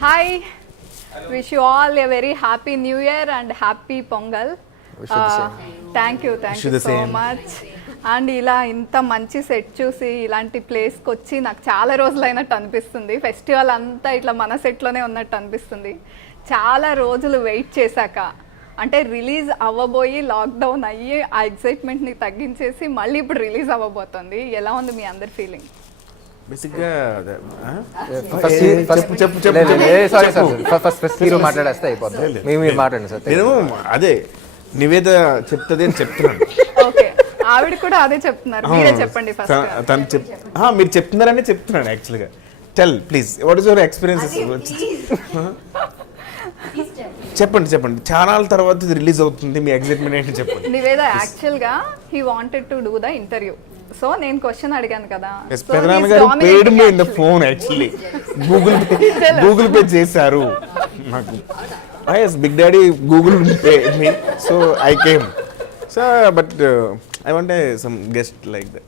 Hi, wish you all a very happy new year and happy Pongal. Thank you so much. And ఇలా ఇంత మంచి set చూసి ఇలాంటి ప్లేస్కి వచ్చి నాకు చాలా రోజులైనట్టు అనిపిస్తుంది. ఫెస్టివల్ అంతా ఇట్లా మన సెట్లోనే ఉన్నట్టు అనిపిస్తుంది. చాలా రోజులు వెయిట్ చేశాక అంటే రిలీజ్ అవ్వబోయి లాక్డౌన్ అయ్యి ఆ ఎక్సైట్మెంట్ని తగ్గించేసి మళ్ళీ ఇప్పుడు రిలీజ్ అవ్వబోతుంది. ఎలా ఉంది మీ అందరి ఫీలింగ్? బేసిక్గా మాట్లాడేస్తే అయిపోతుంది. మీరు మాట్లాడండి సార్. నేను అదే నివేద చెప్తుంది అని చెప్తున్నాను. ఓకే, ఆవిడ కూడా అదే చెప్తున్నారు. మీరే చెప్పండి ఫస్ట్. తను మీరు చెప్తున్నారని చెప్తున్నాను యాక్చువల్గా. Tell please, what is your experiences? చెప్పండి. చాలా తర్వాత ఇది రిలీజ్ అవుతుంది, మీ ఎక్సైట్మెంట్ ఏంటి చెప్పండి. నివేద యాక్చువల్గా he wanted to do the interview. So నేను క్వశ్చన్ అడిగాను కదా. పెదనాన్న గారు paid me in the phone actually. Google pay చేశారు నాకు. yes, big daddy Google paid me, so I came. So but I want some guest like that.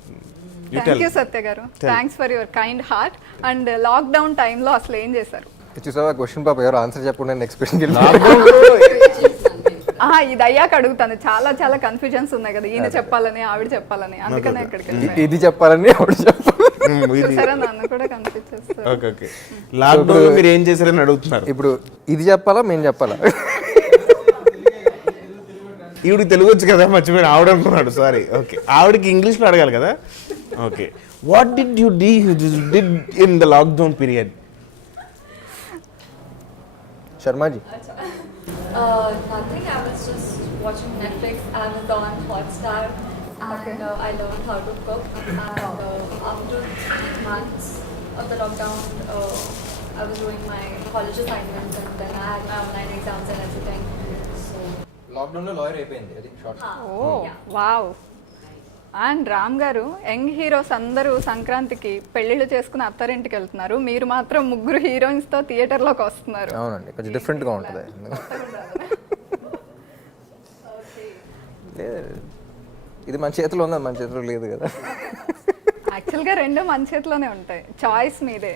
Thank you Satya garu. Thanks for your kind heart. And lockdown time lo aslu em chesaru? చూసావా question పాప ఎవరు answer చెప్పకుండా next క్వశ్చన్కి ఇది అయ్యాక అడుగుతాను. చాలా confusions ఉన్నాయి కదా, ఈయన చెప్పాలని ఆవిడ చెప్పాలని, అందుకనే ఇక్కడికి ఇది చెప్పాలని ఆవిడ చెప్పాలి. సరే, నన్ను కూడా కన్ఫ్యూజ్ చేస్తారు. ఓకే, లాక్డౌన్ మీరు ఏం చేశారని అడుగుతున్నారు. ఇప్పుడు ఇది చెప్పాలా మేము చెప్పాలా? ఈవిడికి తెలుగు వచ్చు కదా, మర్చిపోయిన ఆవిడ అనుకున్నాడు. సారీ. ఓకే, ఆవిడకి ఇంగ్లీష్లో అడగాలి కదా. Okay, what did you did in the lockdown period? Sharmaji. Nothing. I was just watching Netflix, Amazon, Hotstar, and I learned how to cook. And after 3 months of the lockdown, I was doing my college assignments, and then I had my online exams and everything. So లాక్డౌన్లో lawyer అయిపోయింది. అది short. Oh wow. And Ram గారు, young heroes అందరూ సంక్రాంతికి పెళ్లిళ్ళు చేసుకుని అత్తారింటికి వెళ్తున్నారు. మీరు మాత్రం 3 హీరోయిన్స్తో థియేటర్లోకి వస్తున్నారు. అవునండి, కొంచెం డిఫరెంట్గా ఉంటుంది. ఇది మన చేతిలో ఉంది, మన చేతిలో లేదు కదా. యాక్చువల్గా 2 మన చేతిలోనే ఉంటాయి, చాయిస్ మీదే.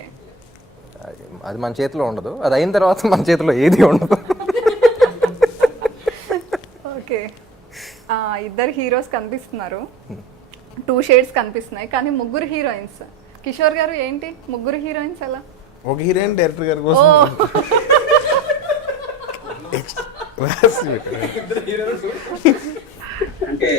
అది మన చేతిలో ఉండదు, అది అయిన తర్వాత మన చేతిలో ఏది ఉండదు. ఓకే, ఇద్దరు హీరోస్ కనిపిస్తున్నారు, 2 షేడ్స్ కనిపిస్తున్నాయి, కానీ 3 హీరోయిన్స్. కిషోర్ గారు ఏంటి 3 హీరోయిన్స్ ఎలా? ఒక హీరోయిన్ డైరెక్టర్ గారి కోసం అంటే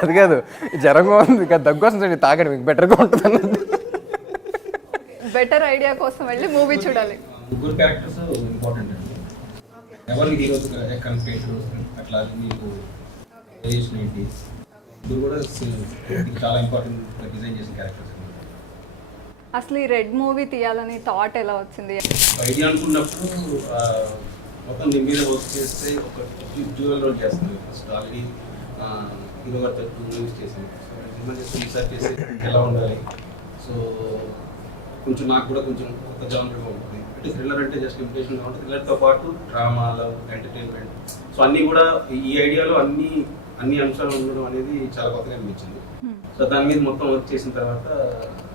అది కాదు, జ్వరంగా ఉంది కదా, దగ్గు వస్తుంది, తాగండి మీకు బెటర్గా ఉంటుంది అన్నది. బెటర్ ఐడియా కోసం వెళ్ళి మూవీ చూడాలి. 3 క్యారెక్టర్స్ ఇంపార్టెంట్ అండి. ఎవరు హీరోస్ కన్ఫ్లిక్ట్ అట్లా మీకు వేరియేషన్ ఏంటి, ఇది కూడా చాలా ఇంపార్టెంట్ డిజైన్ చేసిన క్యారెక్టర్స్. అసలు ఈ రెడ్ మూవీ తీయాలని థాట్ ఎలా వచ్చింది? ఐడియా అనుకున్నప్పుడు మొత్తం దీని మీద వర్క్ చేస్తే ఒక డ్యూయల్ రోల్ చేస్తుంది. ఫస్ట్ ఆల్రెడీ హీరో గారితో 2 మూవీస్ చేసింది. సినిమా చేసి రీసెర్చ్ చేసి ఎలా ఉండాలి. సో కొంచెం నాకు కూడా కొంచెం కొత్త జానర్గా ఉంటుంది. అంటే థ్రిల్లర్ అంటే జస్ట్ ఇంప్రెషన్గా ఉంటుంది. థ్రిల్లర్తో పాటు డ్రామా, లవ్, ఎంటర్టైన్మెంట్, సో అన్నీ కూడా ఈ ఐడియాలో అన్ని అంశాలు ఉండడం అనేది చాలా కొత్తగా అనిపించింది. సో దాని మీద మొత్తం వర్క్ చేసిన తర్వాత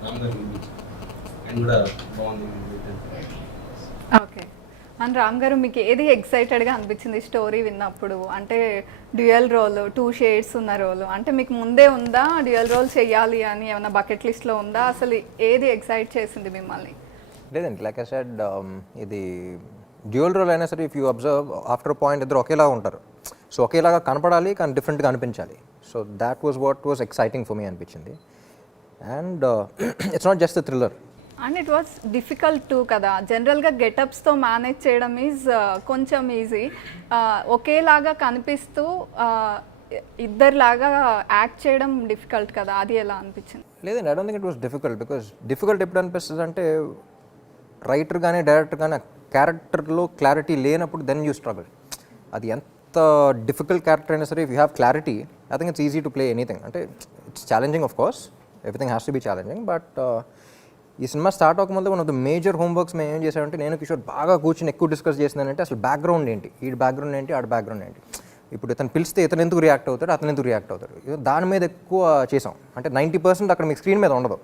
రామ్ గారికి అనిపించింది అండ్ కూడా బాగుంది. ఓకే, అండ్ రామ్ గారు మీకు ఏది ఎక్సైటెడ్గా అనిపించింది స్టోరీ విన్నప్పుడు? అంటే డ్యూయల్ రోల్, 2 షేడ్స్ ఉన్న రోల్, అంటే మీకు ముందే ఉందా డ్యూయల్ రోల్ చేయాలి అని ఏమైనా బకెట్ లిస్ట్లో ఉందా? అసలు ఏది ఎక్సైట్ చేసింది మిమ్మల్ని? లేదండి, లైక్ ఐ సెడ్, ఇది డ్యూయల్ రోల్ అయినా సరే if you observe after point ఇద్దరు ఒకేలాగా ఉంటారు. సో ఒకేలాగా కనపడాలి కానీ డిఫరెంట్గా అనిపించాలి. So that was what was exciting for me అనిపించింది. And it's not just the thriller. And it was difficult to కదా, జనరల్గా గెటప్స్తో మేనేజ్ చేయడం ఈజ్ కొంచెం ఈజీ. ఒకేలాగా కనిపిస్తూ ఇద్దరిలాగా యాక్ట్ చేయడం డిఫికల్ట్ కదా, అది ఎలా అనిపించింది? లేదండి, I don't think it was difficult. Because difficult ఎప్పుడు అనిపిస్తుంది అంటే రైటర్ కానీ డైరెక్టర్ కానీ క్యారెక్టర్లో క్లారిటీ లేనప్పుడు దెన్ యూ స్ట్రగుల్. అది ఎంత డిఫికల్ట్ క్యారెక్టర్ అయినా సరే if you have clarity, I think it's easy to play anything. అంటే it's challenging, of course everything has to be challenging. But ఈ సినిమా స్టార్ట్ అవ్వకముందు one of the major homeworks మేము ఏం చేసామంటే, నేను కిషోర్ బాగా కూర్చొని ఎక్కువ డిస్కస్ చేసిందంటే అసలు బ్యాక్గ్రౌండ్ ఏంటి, ఈ బ్యాక్గ్రౌండ్ ఏంటి, ఆడ బ్యాక్గ్రౌండ్ ఏంటి. ఇప్పుడు ఇతను పిలిస్తే ఇతను ఎందుకు రియాక్ట్ అవుతాడు, అతను ఎందుకు రియాక్ట్ అవుతాడు, దాని మీద ఎక్కువ చేసాం. అంటే 90% అక్కడ మీకు స్క్రీన్ మీద ఉండదు,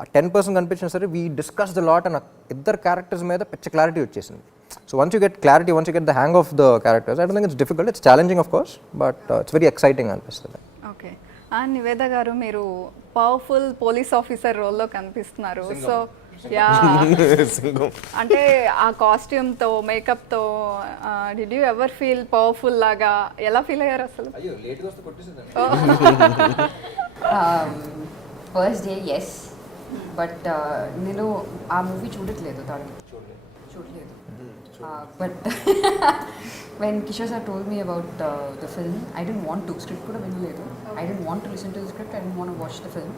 ఆ 10% కనిపించినా సరే we discuss the lot and ఇద్దరు క్యారెక్టర్స్ మీద పిచ్చ క్లారిటీ వచ్చేసింది. So once you get clarity, once you get the hang of the characters, I don't think it's difficult, it's challenging of course, but it's very exciting అనిపిస్తుంది. Okay. Niveda గారు, మీరు powerful police officer రోల్లో కనిపిస్తున్నారు. So yeah, అంటే ఆ కాస్ట్యూమ్తో మేకప్తో did you ever feel powerful లాగా? ఎలా ఫీల్ అయ్యారు అసలు? ఫస్ట్ డే ఎస్, బట్ నేను ఆ మూవీ చూడట్లేదు, చూడలేదు. But when Kishore sir told me about the film, I didn't want to, script kuda vinaledu, I didn't want to listen to the script, I didn't want to watch the film.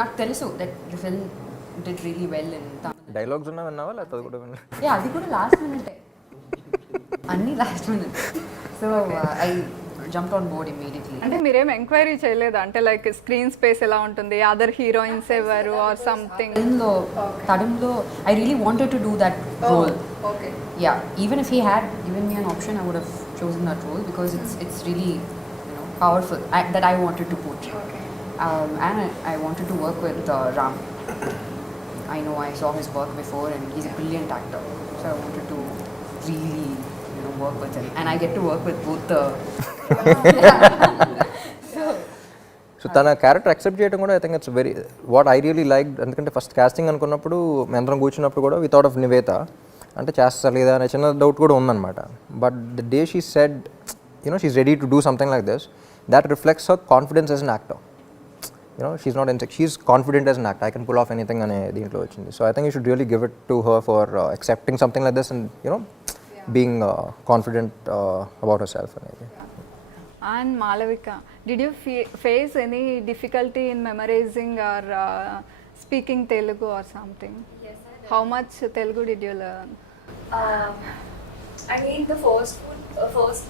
నాకు తెలుసు that the film did really well in Tamil. Dialogues ఉన్నా విన్నావా లేకపోతే అది కూడా విన్నా? Yeah, అది కూడా లాస్ట్ మినిట్, అన్ని last minute. So I jumped on board immediately. అంటే మీరేం ఎంక్వైరీ చేయలేదా? అంటే లైక్ స్క్రీన్ స్పేస్ ఎలా ఉంటుంది, అదర్ హీరోయిన్స్ ఎవరు or something? Tadamlo, Tadamlo, I really wanted to do that role. Okay. Yeah, even if he had given me an option, I would have chosen that role because it's really, you know, powerful, that I wanted to portray. Okay. And I wanted to work with Ram. I know I saw his work before and he's a brilliant actor, so I wanted to really, you know, work with him, and I get to work with both the so తన character accept చేయడం కూడా I think it's very what I really like. ఎందుకంటే first casting అనుకున్నప్పుడు మేమందరం కూర్చున్నప్పుడు కూడా we thought of Nivetha, అంటే చేస్తా లేదా అనే చిన్న డౌట్ కూడా ఉందన్నమాట. But the day she said, you know, she's ready to do something like this, that reflects her confidence as an actor. You know, she's not insecure, she's confident as an actor, I can pull off anything అనే దీంట్లో వచ్చింది. So I think you should really give it to her for accepting something like this and, you know, being confident about herself అనేది. And Malavika, did you face any difficulty in memorizing or speaking Telugu or something? Yes, I did. How much Telugu did you learn? I mean, the first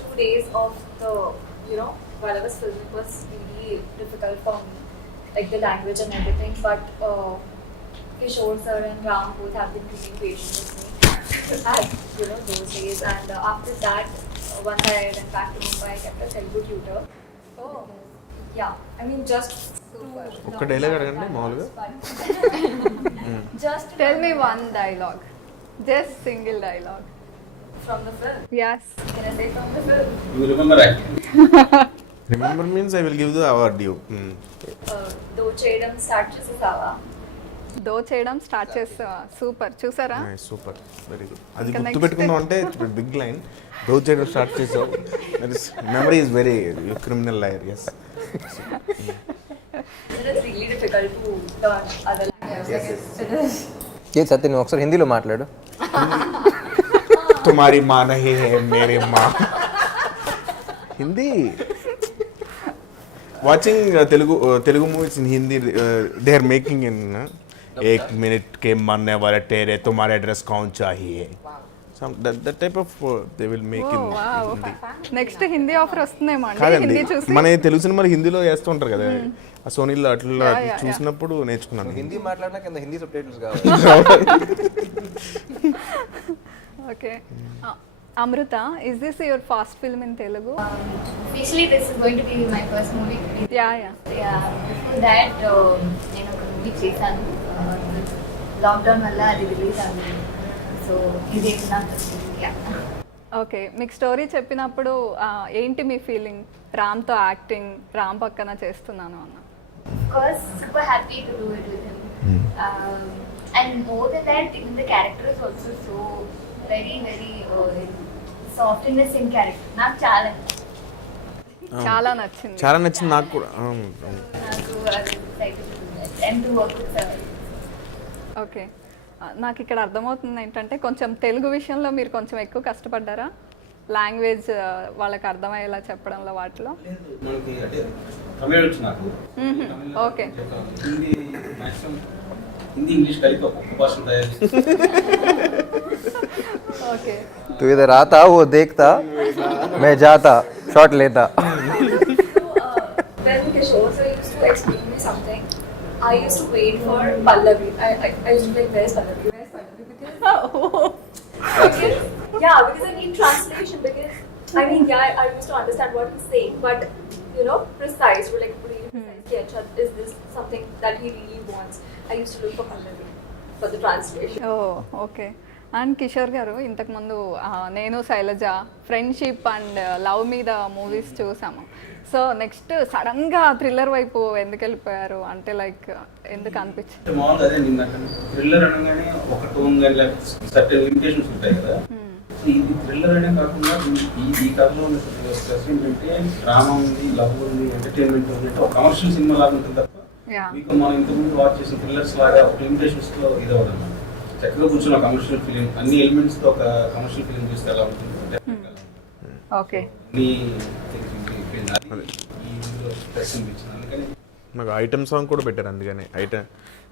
2 days of the, you know, while I was filming was really difficult for me, like the language and everything. But Kishore sir and Ram both have been really patient with me at, you know, those days. And after that, once I went back to Mumbai, I kept a Telugu tutor. Oh, yeah. I mean, just super. ఒక్క dialogue అడగండి మామూలుగా. Just to Tell learn me one dialogue, just single dialogue. from the film. Yes. Can I say from the film? You remember acting? Remember means I will give the award you. Though Chedam start చేసేసావా? దో చేయడం start చేస్తా. Super. చూసారా? Super, very good. అది ఇంకా గుర్తు next. పెట్టుకుందాం అంటే big line. దో చేయడం start చేసావు, memory is very criminal liar. Yes. It is really difficult to learn other languages. It is. ఏ సత్య, నువ్వు ఒకసారి హిందీలో మాట్లాడు. తుమారీ మా నహీ హై మేరే మా. Hindi watching Telugu movies in Hindi, they are making in 1 minute के मरने वाले तेरे तुम्हारा एड्रेस कौन चाहिए, some that type of they will make in Hindi. Next Hindi offer వస్తుందేమో అండి. కాదండి, హిందీ చూసి మన తెలుగు సినిమాలు హిందీలో వేస్తూ ఉంటారు కదా, ఆ సోనీలో అట్లా Yeah, yeah. చూసినప్పుడు నేర్చుకున్నాను. హిందీ మాట్లాడినా కింద హిందీ సబ్ టైటిల్స్ కావాలి. Okay. Amrita, is this your first film in Telugu? Actually, this is going to be my first movie. Yeah yeah. Yeah, before that, నేను ఒక మూవీ చేశాను. లాక్డౌన్ వల్ల అది రిలీజ్ అవ్వలేదు. సో ఇది నా ఫస్ట్ మూవీ. ఓకే, మీకు స్టోరీ చెప్పినప్పుడు ఏంటి మీ ఫీలింగ్? రామ్తో యాక్టింగ్, రామ్ పక్కన చేస్తున్నాను అన్న. Of course, super happy to do it with him. And more than that, even the character is also so very, very soft in the same character. నాకు చాలా చాలా నచ్చింది. చాలా నచ్చింది నాకు కూడా. నాకు అది excited to do that and to work with Saval. Okay, నాకు ఇక్కడ అర్థమవుతుంది ఏంటంటే కొంచెం తెలుగు విషయంలో మీరు కొంచెం ఎక్కువ కష్టపడ్డారా? లాంగ్వేజ్ వాళ్ళకి అర్థమయ్యేలా చెప్పడంలో వాటిలో. మనకి అంటే తమిళ వచ్చు నాకు. Okay. Hindi maximum Hindi English కలిపి ఒక్కొక్క భాష తయారు చేసి ఓకే. तू इधर आता वो देखता मैं जाता शॉट लेता. When Kishore sir used to explain me something, I used to wait for Pallavi. I used to be like, where's Pallavi? Where's Pallavi? Because yeah, because I need translation. Because I mean, yeah, I used to understand what he's saying, but you know, precise, like really precise. Yeah, Chad, is this something that he really wants? I used to look for Pallavi for the translation. Oh okay. And Kishore గారు ఇంతకుముందు నేను Shailaja friendship and love మీద movies చూసాము. So next సడన్గా thriller వైపు ఎందుకు వెళ్ళిపోయారు అంటే లైక్ ఎందుకు అనిపించింది? మామూలుగా అదే నిన్న థ్రిల్లర్ అనగానే ఒక టోన్ కానీ సర్టెన్ లిమిటేషన్స్ ఉంటాయి కదా. సో ఇది థ్రిల్లర్ అనే కాకుండా ఈ కథలో ఉన్న స్ట్రెస్ ఏంటంటే డ్రామా ఉంది, లవ్ ఉంది, ఎంటర్టైన్మెంట్ ఉంది, అంటే ఒక కమర్షియల్ సినిమా లాగా ఉంటుంది తప్ప మీకు మనం ఇంతకుముందు వాచ్ చేసిన థ్రిల్లర్స్ లాగా ఒక లిమిటేషన్స్ తో ఇది అవ్వదు. చక్కగా కూర్చున్న కమర్షియల్ ఫిలిం అన్ని ఎలిమెంట్స్ తో ఒక కమర్షియల్ ఫిలిం చూస్తే ఎలా ఉంటుంది. ఓకే. నాకు ఐటమ్ సాంగ్ కూడా పెట్టారు, అందుకని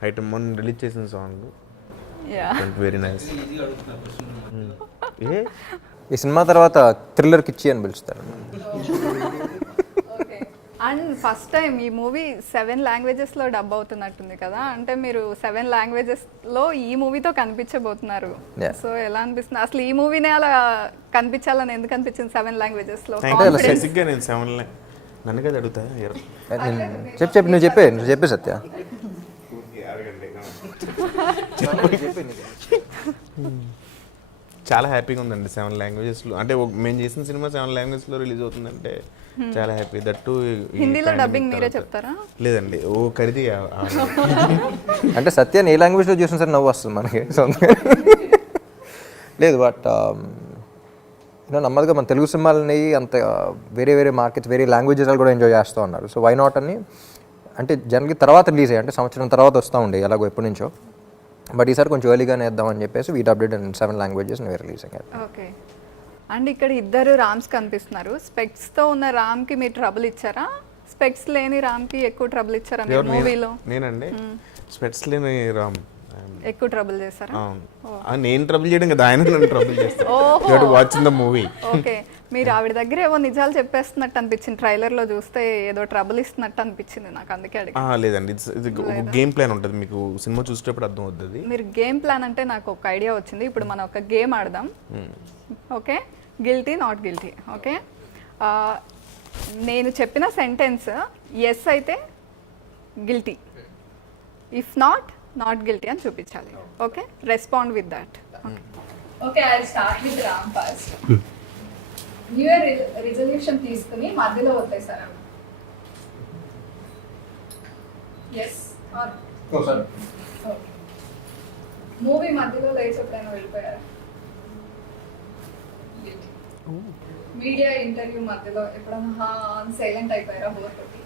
ఐటమ్ మొన్న రిలీజ్ చేసిన సాంగ్ వెరీ నైస్. ఈ సినిమా తర్వాత థ్రిల్లర్ కిచ్చి అని పిలుస్తారు. అండ్ ఫస్ట్ టైం ఈ మూవీ 7 లాంగ్వేజెస్లో డబ్ అవుతున్నట్టుంది కదా, అంటే మీరు 7 లాంగ్వేజెస్లో ఈ మూవీతో కనిపించబోతున్నారు. సో ఎలా అనిపిస్తుంది అసలు ఈ మూవీనే అలా కనిపించాలని ఎందుకు అనిపించింది 7 లాంగ్వేజెస్లో? బేసిక్గా నేను 7 నన్ను కదా అడుగుతా. చెప్పు నువ్వు చెప్పే సత్య. చాలా హ్యాపీగా ఉందండి 7 లాంగ్వేజెస్లో. అంటే మేము చేసిన సినిమా 7 లాంగ్వేజ్లో రిలీజ్ అవుతుందంటే చాలా హ్యాపీ. దట్టు హిందీలో డబ్బింగ్ మీరే చెప్తారా? లేదండి, ఓ ఖరీది. అంటే సత్యాన్ని ఏ లాంగ్వేజ్లో చూసినా సరే నవ్వు వస్తుంది మనకి. లేదు బట్ నమ్మదిగా మన తెలుగు సినిమాలని అంత వేరే వేరే మార్కెట్స్ వేరే లాంగ్వేజెస్ కూడా ఎంజాయ్ చేస్తూ ఉన్నారు. సో వై నాట్ అని అంటే జనరల్గా తర్వాత రిలీజ్ అయ్యాయి, అంటే సంవత్సరం తర్వాత వస్తూ ఉండే ఎలాగో ఎప్పటి నుంచో. బట్ ఈసారి కొంచెం ఎర్లీగానే వేద్దామని చెప్పేసి we dubbed in 7 languages release అయ్యాయి. ఓకే. అండ్ ఇక్కడ ఇద్దరు రామ్స్ కనిపిస్తున్నారు. స్పెక్స్తో ఉన్న రామ్కి మీరు ట్రబుల్ ఇచ్చారా? స్పెక్స్ లేని రామ్కి ఎక్కువ ట్రబుల్ ఇచ్చారా మీరు మూవీలో? నేనండి స్పెక్స్ లేని రామ్ ఎక్కువ ట్రబుల్ చేశారా? నేను ట్రబుల్ చేయడం కదా, ఆయన నన్ను ట్రబుల్ చేస్తాను. Watching the movie. ఓకే. మీరు ఆవిడ దగ్గర ఏవో నిజాలు చెప్పేస్తున్నట్టు అనిపించింది, ట్రైలర్లో చూస్తే ఏదో ట్రబుల్ ఇస్తున్నట్టు అనిపించింది నాకు, అందుకే అడిగి. లేదండి, ఇది గేమ్ ప్లాన్ ఉంటుంది, మీకు సినిమా చూసేటప్పుడు అర్థం అవుతుంది. మీరు గేమ్ ప్లాన్ అంటే నాకు ఒక ఐడియా వచ్చింది. ఇప్పుడు మనం ఒక గేమ్ ఆడదాం. Okay, guilty not guilty. Okay, నేను చెప్పిన సెంటెన్స్ ఎస్ అయితే గిల్టీ, ఇఫ్ నాట్ గిల్టీ అని చూపించాలి. Okay, respond with that. Okay, I will start with Ram first. New year resolution తీసుకుని మధ్యలో వదిలేసారా? ఎస్ ఆర్ మూవీ మధ్యలో లేచి ఎప్పుడైనా వెళ్ళిపోయారా? మీడియా ఇంటర్వ్యూ మధ్యలో ఎప్పుడైనా సైలెంట్ అయిపోయారా? బోర్ కొట్టి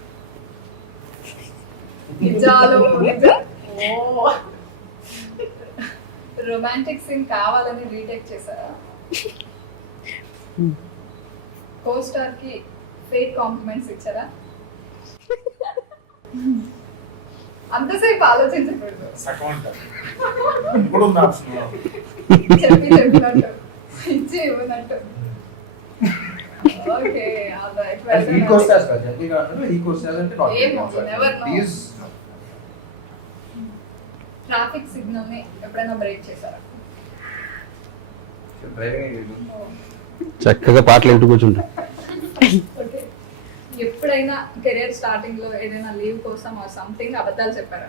రొమాంటిక్ సీన్ కావాలని రీటేక్ చేశారా? కో స్టార్ కి ఫేక్ కాంప్లిమెంట్స్ ఇచ్చారా? అంతసేపు ఆలోచించకూడదు, చెప్పినట్టు ఇచ్చి ఇవ్వనట్టు. ఓకే, ట్రాఫిక్ సిగ్నల్ ని ఎప్పుడైనా బ్రేక్ చేశారా? చక్కగా పాటలు వింటూ కూర్చుంటా. ఎప్పుడైనా కెరీర్ స్టార్టింగ్ లో ఏదైనా లీవ్ కోసం ఆర్ సంథింగ్ అబద్ధాలు చెప్పారా?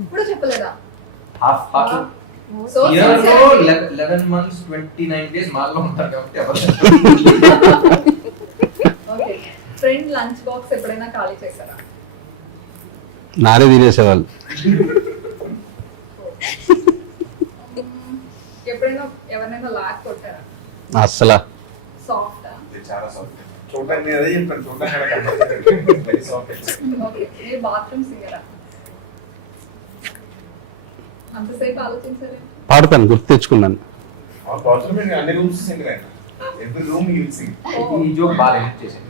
ఇప్పుడు చెప్పలేదా? సో 11 months 29 days మాల్లో ఉంటారు కాబట్టి ఓకే, ఫ్రెండ్ లంచ్ బాక్స్ ఎప్పుడైనా ఖాళీ చేశారా? నారే తినేసేవాళ్ళు. ఎప్పుడైనా ఎవరైనా లాక్ కొట్టారా? అస్సలా సాఫ్ట్. చాలా సాఫ్ట్. చూడండి అదే చెప్పాను, చూడండి వెరీ సాఫ్ట్. ఓకే, మీరు బాత్రూమ్ సింగరా? అంతసేపు ఆలోచించారు? పాడతాను, గుర్తు తెచ్చుకున్నాను. అన్ని రూమ్స్ సింగర్ అయినా every room you will sing. ఈ జోక్ బాగా ఎడిట్ చేశాను.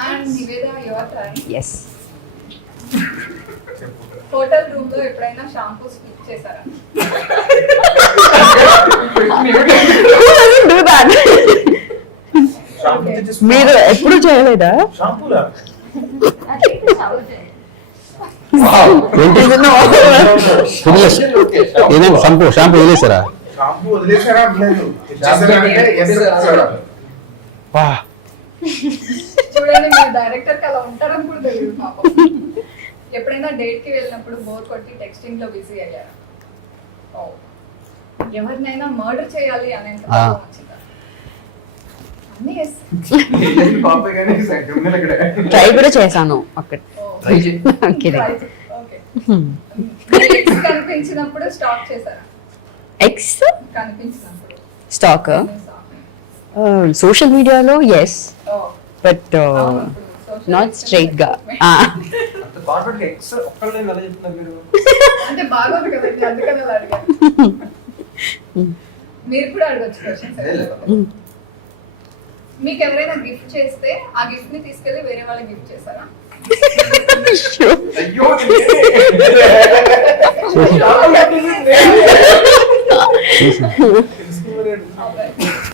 And Niveda, your turn. Yes. Hotel room లో ఎప్పుడైనా షాంపూ స్కిప్ చేశారా? మీరు ఎప్పుడు చేయలేదా? షాంపూలా? ఏంటి వదిలేసి ఏదైనా షాంపూ వదిలేసారా? షాంపూ వదిలేసారా అనలేదు. ఇచ్చేసారంటే yes సార్. వా, చూడండి మీరు డైరెక్టర్ కి అలా ఉంటారని కూడా తెలియదు మాకు. ఎప్పుడైనా డేట్ కి వెళ్ళినప్పుడు బోర్ కొట్టి టెక్స్టింగ్ లో బిజీ అయ్యారా? ఓ, ఎవరినైనా మర్డర్ చేయాలి అనేంత ఆ. కోపం వచ్చిందా? అన్నీ yes. ట్రై కూడా చేశాను అక్కడ. ఓ, Okay. try చే- okay. మీ ex కనిపించినప్పుడు స్టాక్ చేశారా? ఎక్స్ కనిపించినప్పుడు స్టాక్ stalk. సోషల్ మీడియాలో ఎస్, ఓ, బట్ అవును, ఇప్పుడు social నాట్ media స్ట్రైట్ గా. అంత కాన్ఫిడెంట్ ఎక్స్ ఒక్కళ్ళే ఎలా చెప్తున్నారు మీరు? అంటే బాగోదు కదండి, అందుకని అలా అడిగాను. మీరు కూడా అడగచ్చు క్వశ్చన్స్. మీకు ఎవరైనా గిఫ్ట్ చేస్తే ఆ గిఫ్ట్ ని తీసుకెళ్లి వేరే వాళ్ళకి గిఫ్ట్ చేశారా? అయ్యో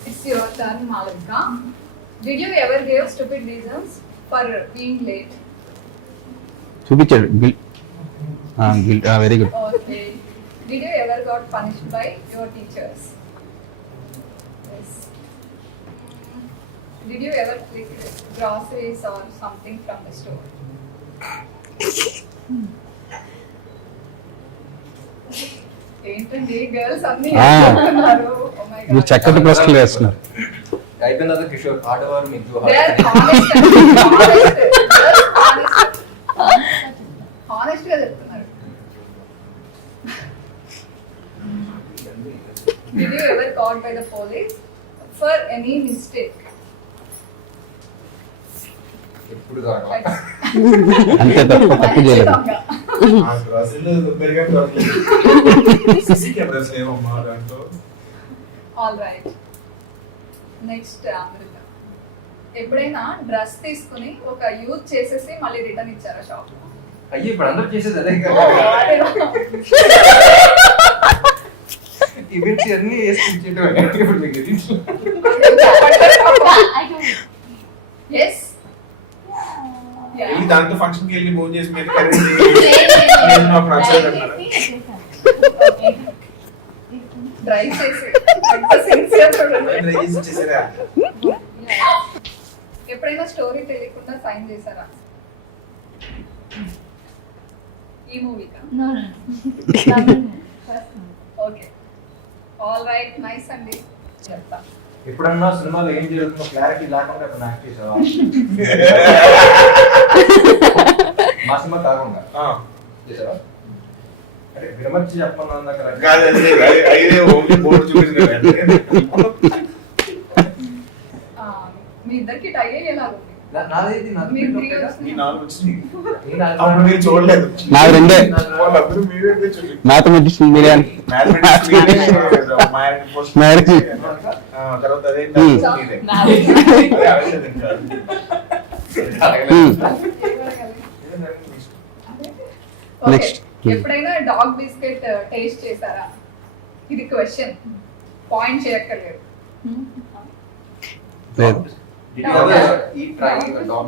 It's your turn, Malika. Did you ever give stupid reasons for being late? చూపించాడు bill. Very good. Okay. Did you ever got punished by your teachers? Yes. Did you ever click groceries or something from the store? ఏంటండి girls అన్ని చెప్తున్నారు. Oh my మీరు God. చక్కటి ప్రశ్నలు వేస్తున్నారు. అయిపోయిన తర్వాత కిషోర్ ఆడవారు మీకు They are honest అండి. Honest. Girls honest. Honest గా చెప్తున్నారు. Did you ever caught by the police for any mistake? ఎప్పుడు కాదు. అంతే తప్పు చేయలేదు. ఆ గ్రాసరీలో దుబ్బరిగా దొరకలేదు. సీసీ కెమెరాస్ లేవమ్మా దాంట్లో. All right. నెక్స్ట్ అమృత. ఎప్పుడైనా డ్రెస్ తీసుకుని ఒక యూజ్ చేసేసి మళ్ళీ రిటర్న్ ఇచ్చారా షాప్ లో? అయ్యి ఇప్పుడు అందరూ చేసేది అదే ఈవెంట్స్ అన్ని వేసుకుంటే ఇప్పుడు మీకు తెలియదు. I don't. Yes. ఈ దాంతో ఫంక్షన్ కి వెళ్ళి మూవ్ చేసి మీద కర్రీ డ్రైవ్ చేసి ఎంత sincere చూడండి. చేసారా? ఎప్పుడైనా స్టోరీ తెలియకుండా సైన్ చేశారా? ఈ మూవీకా? No, no. Okay. All right, nice అండి. చెప్తా. ఎప్పుడన్నా సినిమాలో ఏం జరుగుతుందో క్లారిటీ లేకుండా ఇప్పుడు యాక్ట్ చేసావా? మా సినిమా కాకుండా చేసావా? అంటే విరమర్చి చెప్పమన్నా కదా. కాదు అదే అదే ఓన్లీ బోర్డు చూపించిన మీ ఇద్దరికి టై అయ్యేలాగుంది. నాదేది మీరు three years ఈ నాలుగు వచ్చినాయి. అప్పుడు మీరు చూడలేదు. నాకు రెండే. వాళ్ళందరూ మీరే చూడండి. మ్యాథమెటిక్స్ మీరే అని. మ్యాథమెటిక్స్ మీరే, మ్యాథ్స్ పోస్ట్ మ్యాథ్స్. తర్వాత అదే Hmm. మీరే. అదే అడగలేదు ఇంకా. Next. ఎప్పుడైనా డాగ్ బిస్కెట్ టేస్ట్ చేశారా? ఇది క్వశ్చన్, పాయింట్ చేయక్కర్లేదు. లేదు. ఈ ట్రై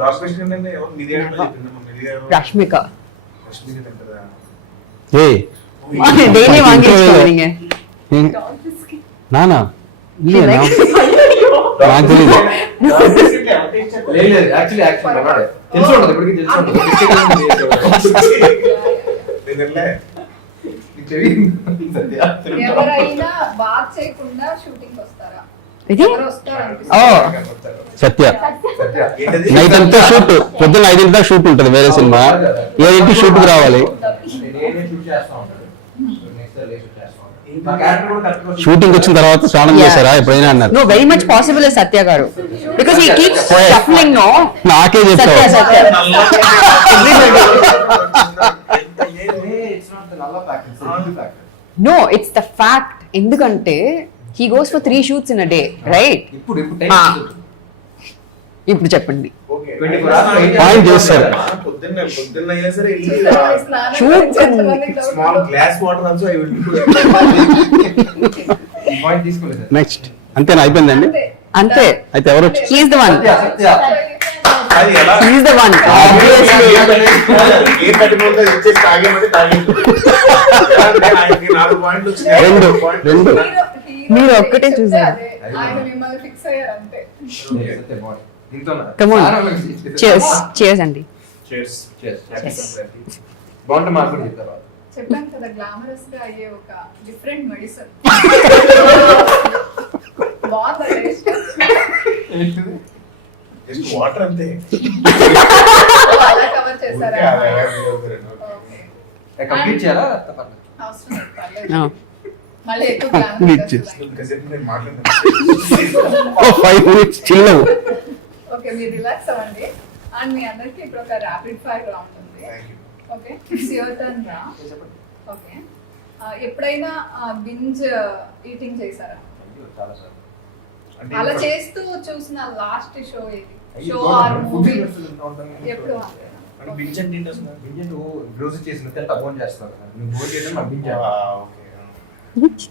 డాగ్ స్పెషల్ ఏంటంటే ఎవరు మీదే చెప్పిందమ్మా, మీదే ఎవరు? రష్మిక రష్మిక తింటారా? ஏய் డైలీ వాంగేసుకోవீங்க. డాగ్ బిస్కెట్ నానా She இல்ல likes- నాకు తెలియదు. డాగ్ బిస్కెట్ ఎవరు taste చేస్తారు? లేదు యాక్చువల్లీ మనోడే తెలిసి ఉండదు ఇప్పటికీ తెలిసి ఉండదు. తినలే. నీకు తెలియదు సత్య. ఎవరైనా బాత్ చేయకుండా షూటింగ్ వస్తారా? ఇది ఎవరు వస్తారు అనిపిస్తుంది? సత్య సత్య ఏంటది? నైట్ అంతా షూట్, పొద్దున్న 5 దాకా షూట్ ఉంటుంది వేరే సినిమా. 7 షూట్ కి రావాలి. నేనే షూట్ చేస్తా ఉంటాను. నెక్స్ట్ లే షూట్ చేస్తా ఉంటాను. మా క్యారెక్టర్ కూడా కరెక్ట్ గా షూటింగ్ వచ్చిన తర్వాత స్నానం చేశారా ఎప్పుడైనా అన్నారు. No very much possible Satya garu because he keeps shuffling. No నాకే సత్య చెప్తావు. సత్య ఇట్స్ నాట్ ద నల్ల fact, it's the fact. No it's the fact. ఎందుకంటే he goes for 3 shoots in a day, right? ఇప్పుడు Ah. టైం ఇప్పుడు చెప్పండి. ఓకే. 24 hours పాయింట్ చేస్తారు. పొద్దున్న అయినా సరే స్నానం Shoot. Small glass water also I will ఈ పాయింట్ తీసుకోలేదు. నెక్స్ట్ అంతేనా, అయిపోయిందండి. అంతే. అంతే. అయితే ఎవరు he is the one. Satya Satya Satya. అది ఎలా He's the one. Obviously. Cake కట్టుకుంటే ఇచ్చేసి తాగేమంటే తాగేది. ఆయనకి 4 పాయింట్లు వచ్చినాయి. రెండు. మీరు ఒక్కటే చూసారు. ఆయన మిమ్మల్ని ఫిక్స్ అయ్యారు అంతే. Come on. Cheers. Cheers అండి. బాగుంటే మాకు కూడా చెప్తారు. చెప్పాను కదా గ్లామరస్ గా అయ్యే ఒక డిఫరెంట్ మెడిసిన్. బాగుందా టేస్ట్? జస్ట్ వాటర్ అంతే. అలా కవర్ చేశారా? ఓకే. కంప్లీట్ చేయాలా? అవసరం లేదు, పర్లేదు. No. మళ్ళీ ఎక్కువ గ్లామరస్. ఇంతసేపు నేను మాట్లాడను. 5 minutes chill. ఓకే, మీరు రిలాక్స్ అవ్వండి. అండ్ మీ అందరికి ఇప్పుడు ఒక ర్యాపిడ్ ఫైర్ రౌండ్ ఉంది. ఓకే, ఇట్స్ యువర్ టర్న్ రా. ఓకే, ఎప్పుడైనా బింజ్ ఈటింగ్ చేశారా? అలా చేస్తూ చూసిన లాస్ట్ షో ఏది? షో ఆర్ మూవీ ఎప్పుడు? రోజు చేసిన తప్పని చేస్తాను. నువ్వు భోజనం చేయడం నాకు binge.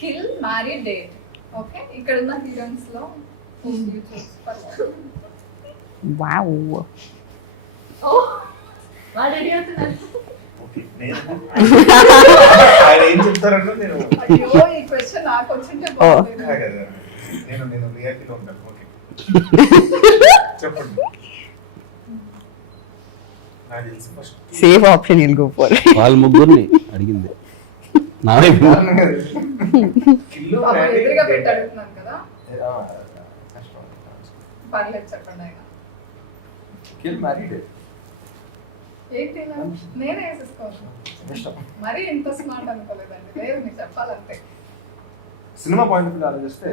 Kill marry date. Okay, ఇక్కడ ఉన్న హీరోయిన్స్ లో Wow. వాడు రెడీ అవుతున్నారు. ఆయన ఏం చెప్తారంటే నేను అయ్యో, ఈ క్వశ్చన్ నాకు వచ్చింటే బాగుంది. నేను రియాలిటీలో ఉంటాను. ఓకే చెప్పండి. నాకు తెలిసి first Safe option you'll go for. వాళ్ళ ముగ్గురిని అడిగింది. నా వైపు కిల్లు పాపం మ్యారీ ఎదురుగా డేట్. పెట్టి అడుగుతున్నాను కదా, పర్లేదు చెప్పండి. ఆయన కిల్ మ్యారీడ్ ఏంటి ఇలా? నేనే వేసేసుకోవచ్చు. మరీ ఇంత స్మార్ట్ అనుకోలేదండి. లేదు, మీరు చెప్పాలంతే. సినిమా పాయింట్ ఆఫ్ వ్యూ ఆలోచిస్తే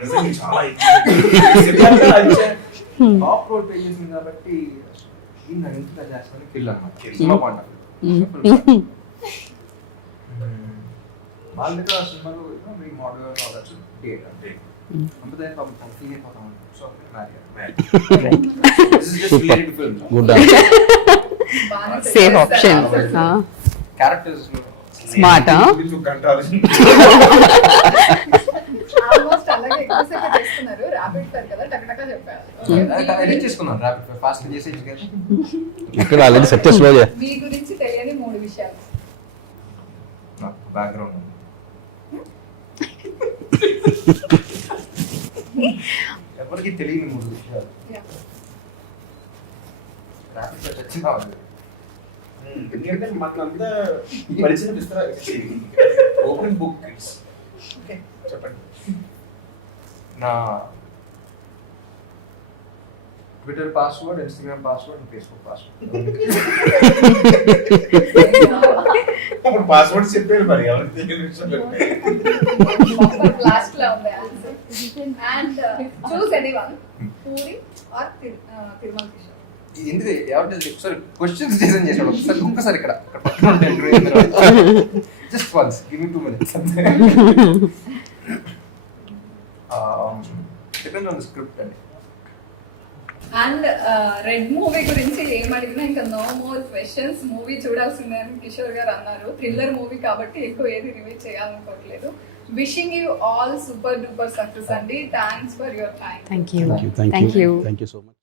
నిజంగా చాలా టాప్ రోల్ పే చేసింది కాబట్టి ఈయన ఇంత చేస్తాను కిల్ అన్నమాట. సినిమా పాయింట్ ఆఫ్ వ్యూ వాళ్ళ దగ్గర సినిమాలు మీ మోడల్ కావచ్చు డేట్ అంటే అంతే ఫీల్ అయిపోతాం. సో గుడ్ బాగానే Safe చెప్పేస్తారు option. answers. Characters Smart, huh? గంట ఆలోచన. ఆల్మోస్ట్ అలాగే ఎక్కువసేపు చేస్తున్నారు. ర్యాపిడ్ ఫైర్ కదా, టకటకా చెప్పారు. ఎడిట్ చేసుకున్నాను ర్యాపిడ్ ఫాస్ట్ చేసేది కదా. ఇక్కడ ఆల్రెడీ సక్సెస్ లో మీ గురించి తెలియని 3 విషయాలు. నాకు బ్యాక్గ్రౌండ్ ఎవరికి తెలియని 3 విషయాలు. Yeah. ర్యాపిడ్ ఫైర్ వచ్చిందా ఎందుకంటే మాకు అంతా పరిచయం ఇస్తారా? Open book kids. ఓకే చెప్పండి. నా Twitter password, Instagram password, Facebook password. అప్పుడు పాస్వర్డ్ చెప్పారు మరి ఎవరికి తెలియని విషయం. లాస్ట్ లో ఉంది answer. And choose anyone, Puri or Tirumala Kishore. ఎందుకు ఎవరు ఒకసారి క్వశ్చన్స్ డిజైన్ చేశాడు. ఒక్కసారి ఇక్కడ just once give me 2 minutes. Depend on the script అండి. అండ్ రెడ్ మూవీ గురించి ఏమడిగినా ఇంకా నో మోర్ క్వశ్చన్స్, మూవీ చూడాల్సిందే అని కిషోర్ గారు అన్నారు. థ్రిల్లర్ మూవీ కాబట్టి ఎక్కువ ఏది రివీల్ చేయాలనుకోవట్లేదు. Wishing you all super duper success అండి. Thanks for your time. Thank you. Thank you so much.